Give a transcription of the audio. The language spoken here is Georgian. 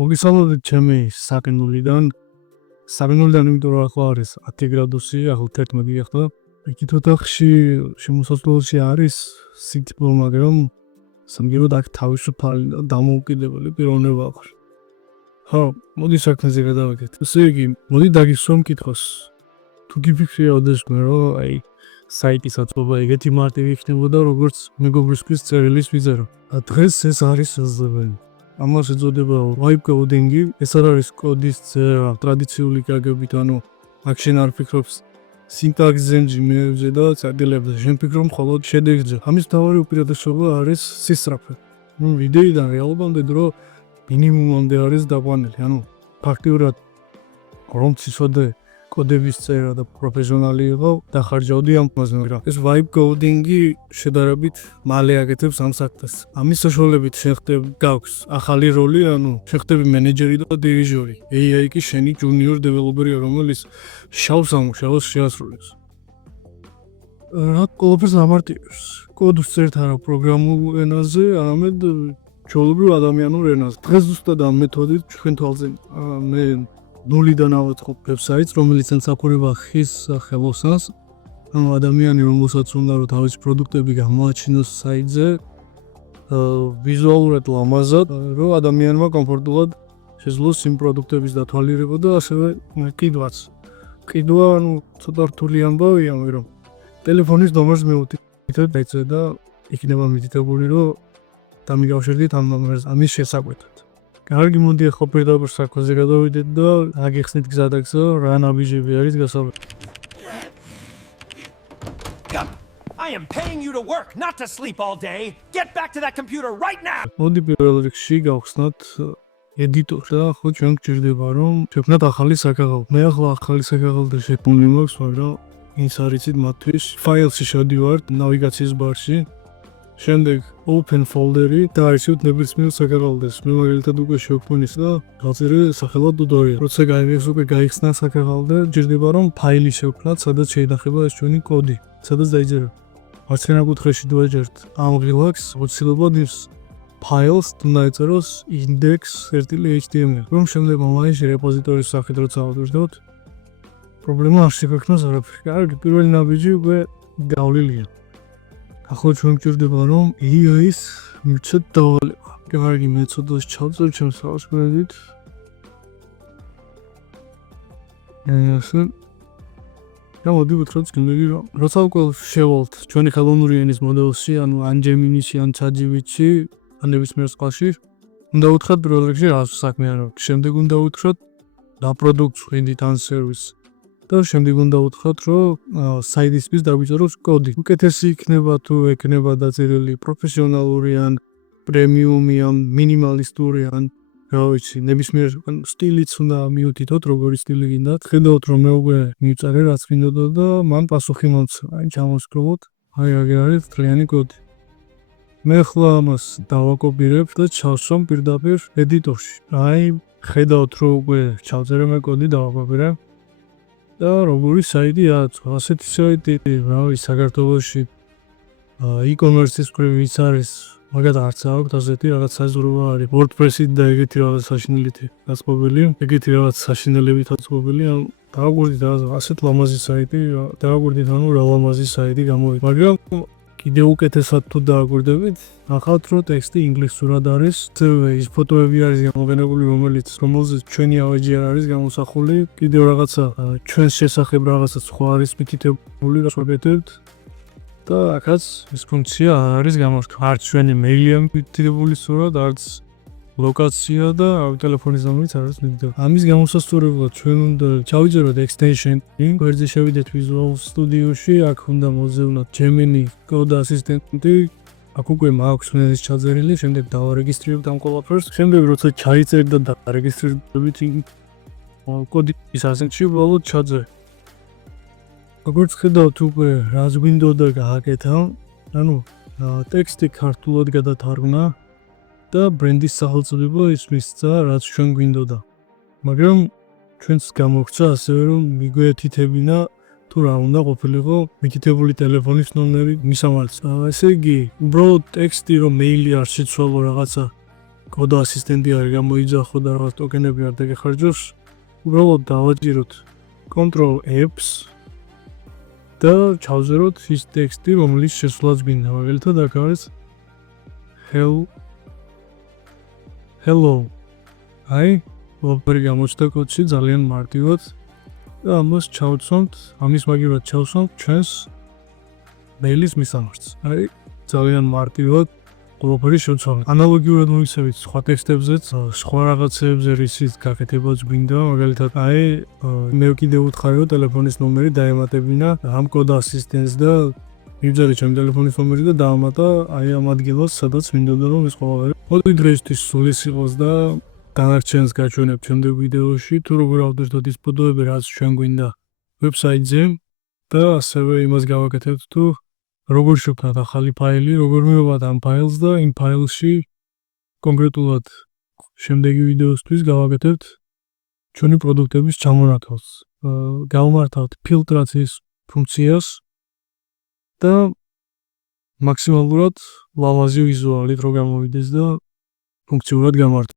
მოგესალმებით ჩემი საკენულიდან იმიტომ რომ ახლა არის 10 გრადუსი, ახლა 11 ახლა. იქით ოთახში შემოსასვლელში არის სიტყვა, მაგრამ სამგებოდ აქ თავისუფალი და დამოუკიდებელი პიროვნება აქვს. ხო, მოდი საქმეზე გადავიდეთ. ესე იგი, მოდი დაგისვამ კითხოს. თუ გიფიქრებოდეს რომ აი საიტის აწობა ეგეთი მარტივი იქნებოდა, როგორც მეგობრისთვის წერილის ვიზა. დღეს ეს არის შესაძლებელი. ამას ეწოდება vibe coding-ი, ეს არ არის კოდის წერა ტრადიციული გაგებით, ანუ აქ შენ არ ფიქრობს სინტაქსზე, მჟიმეებზე და წერილებზე, შენ ფიქრობ მხოლოდ შედეგზე. ამის მთავარი უპირატესობა არის სისწრაფე. ვიდეოდან რეალობამდე დრო მინიმუმამდე არის დაყვანილი, ანუ ფაქტიურად რომ ცისოდე კოდების წერა და პროფესიონალი იყო, დახარჯავდი ამაზე, მაგრამ ეს vibe coding-ი შედარებით მალე აკეთებს ამ საქმეს. ამის საშუალებით შენ გაქვს ახალი როლი, ანუ შენ ხდები მენეჯერი და დირიჟორი. AI კი შენი junior developer-ია, რომელიც შავ სამუშაოს შეასრულებს. რა ყველაფერს ამარტივებს. კოდს წერთ არა პროგრამულ ენაზე, არამედ ჩვეულებრივ ადამიანურ ენაზე. დღეს ზუსტად ამ მეთოდით ჩვენ თვალზე მე ნულიდან ავაწყობ ვებსაიტს, რომელიც ემსახურება ხის ხელოსნას. ანუ ადამიანი, რომელსაც უნდა რომ თავის პროდუქტები გამოაჩინოს საიტზე, ვიზუალურად ლამაზად, რომ ადამიანმა კომფორტულად შეძლოს იმ პროდუქტების დათვალიერება და ასევე კიდვაც. კიდვა, ანუ ცოტა რთული ამბავია, მაგრამ ტელეფონის ნომერს მივუთითებ ეცე და იქნება მითითებული, რომ დამიგავშერდით ამ ნომერს ამის შესაკვეთად. კარგი, მოდი ახლა პირდაპირ საქმეზე გადავიდეთ და აგიხსნით გზადაგზა რა ნაბიჯები არის გასავლელად. I am paying you to work, not to sleep all day. Get back to that computer right now. მოდი პირველ რიგში გავხსნათ ედიტორი და ხო ჩვენ გჭირდება რომ შექმნათ ახალი საკაღალო. მე ახლა ახალი საკაღალო შექმნილი მაქვს, მაგრამ ის არიცით მათთვის ფაილში შევდივართ ნავიგაციის ბარში. შემდეგ open folder-ი და არჩევთ ნებისმიერ საკაღალოდეს. მე მაგალითად უკვე შევქმნის და გავწერე სახელად tutorial. როცა გაიხსნა საკაღალო, ჯერდება რომ ფაილი შევქმნათ, სადაც შეინახება ეს ჩვენი კოდი, სადაც დაიწერა. მარცხენა კუთხეში დავაჯერთ ამ relax უცილებლად ის ფაილს დაიწეროს index.html. რომ შემდეგ online რეპოზიტორის სახით როცა ავადვირდოთ, პრობლემა არ შეგვექმნას არაფერი. კარგი, პირველი ნაბიჯი უკვე გავლილია. ახლა ჩვენ გვჭირდება რომ AI-ის მივცეთ დავალება. კარგი, მე ცოტა ჩავწერ ჩემს სავსკრედით. ასე. და მოდი ვუთხრათ გინდები რომ როცა უკვე შევალთ ჩვენი ხელოვნური ენის მოდელში, ანუ ან Gemini-ში, ან ChatGPT-ში, ან ნებისმიერ სხვაში, უნდა უთხრათ პირველ რიგში რას საქმე არ აქვს. შემდეგ უნდა უთხრათ რა პროდუქტს ხვიდით ან სერვისს. და შემდეგ უნდა უთხრათ, რომ საიტისთვის დავიწეროს კოდი. უკეთესი იქნება თუ ექნება დაწერილი პროფესიონალური ან პრემიუმი ან მინიმალისტური ან რა ვიცი, ნებისმიერ სტილიც უნდა მიუთითოთ, როგორი სტილი გინდათ. ხედავთ რომ მე უკვე მივწერე რაც გინდოდა და მან პასუხი მომცა. აი ჩამოვსკროლოთ. აი აგერ არის მთლიანი კოდი. მე ახლა ამას დავაკოპირებ და ჩავსვამ პირდაპირ ედიტორში. აი ხედავთ რომ უკვე ჩავწერე მე კოდი დავაკოპირებ. და როგორი საიტია, ასეთი საიტი, რავი, საქართველოში e-commerce-ის ქვრივ ის არის, მაგათ არც აქვს ასეთი რაღაც საზღვრება არის. WordPress-ით და ეგეთი რაღაც საშინელით გაწყობილი, ეგეთი რაღაც საშინელებით გაწყობილი, ან დავაკვირდით რაღაც ასეთ ლამაზი საიტი, დავაკვირდით ანუ რა ლამაზი საიტი გამოვიდა. მაგრამ კიდევ უკეთესად თუ დააკვირდებით, ახალთ რომ ტექსტი ინგლისურად არის, ის ფოტოები არის გამოყენებული, რომელზეც ჩვენი ავეჯი არ არის გამოსახული, კიდევ რაღაცა ჩვენს შესახებ რაღაცა სხვა არის მითითებული, რაც ვაკეთებთ. და აქაც ეს ფუნქცია არის გამორთქვა. არც ჩვენი მეილია მითითებული სწორად, არც ლოკაცია და ტელეფონის ნომერიც არ არის მითითებული. ამის გამოსასწორებლად ჩვენ უნდა ჩავიწეროთ extension-ი, გვერდზე შევიდეთ Visual Studio-ში, აქ უნდა მოვზევნოთ Gemini Code Assistant-ი. აქ უკვე მაქვს ეს ჩაწერილი, შემდეგ დავარეგისტრირებთ ამ ყველაფერს. შემდეგ როცა ჩაიწერთ და დარეგისტრირებით კოდის ასენში უბრალოდ ჩაძერ. როგორც ხედავთ უკვე რაც გვინდოდა გააკეთა, ანუ ტექსტი ქართულად გადათარგმნა და ბრენდის სახელწოდება ის მისცა, რაც ჩვენ გვინდოდა. მაგრამ ჩვენს გამოგვცა ასევე რომ მიგვეთითებინა თუ რა უნდა ყოფილიყო მითითებული ტელეფონის ნომერი მისამართი. ესე იგი, უბრალოდ ტექსტი რომ მეილი არ შეცვალო რაღაცა კოდა ასისტენტი არის გამოიძახო და რაღაც ტოკენები არ დაგეხარჯოს, უბრალოდ დავაჭიროთ Ctrl F და ჩავზეროთ ის ტექსტი, რომელიც შესვლაც გვინდა. მაგალითად, აქ არის hello. აი, ვაფერი გამოჩნდა კოდში ძალიან მარტივად და ამას ჩავცვამთ, ამის მაგივრად ჩავცვამთ ჩვენს მეილის მისამართს. აი, ძალიან მარტივად ყველაფერი შევცვალეთ. ანალოგიურად მოვიცემით სხვა ტექსტებზეც, სხვა რაღაცებზე რისიც გაკეთებაც გვინდა, მაგალითად, აი, მე კიდე ვუთხარი, რომ ტელეფონის ნომერი დაემატებინა ამ კოდ ასისტენტს და მივწერე ჩემი ტელეფონის ნომერი და დაამატა აი ამ ადგილას, სადაც მინდოდა რომ ეს ყველაფერი. მოდი დღეისთვის სულ ის იყოს და დანარჩენს გაჩვენებთ შემდეგ ვიდეოში, თუ როგორ ავდეშდოთ ის ფოტოები, რაც ჩვენ გვინდა ვებსაიტზე და ასევე იმას გავაკეთებთ, თუ როგორ შევქმნათ ახალი ფაილი, როგორ მივაბად ამ ფაილს და იმ ფაილში კონკრეტულად შემდეგი ვიდეოსთვის გავაკეთებთ ჩვენი პროდუქტების ჩამონათვალს. გავმართავთ ფილტრაციის ფუნქციას და მაქსიმალურად ლამაზი ვიზუალით რო გამოვიდეს და ფუნქციურად გამართ.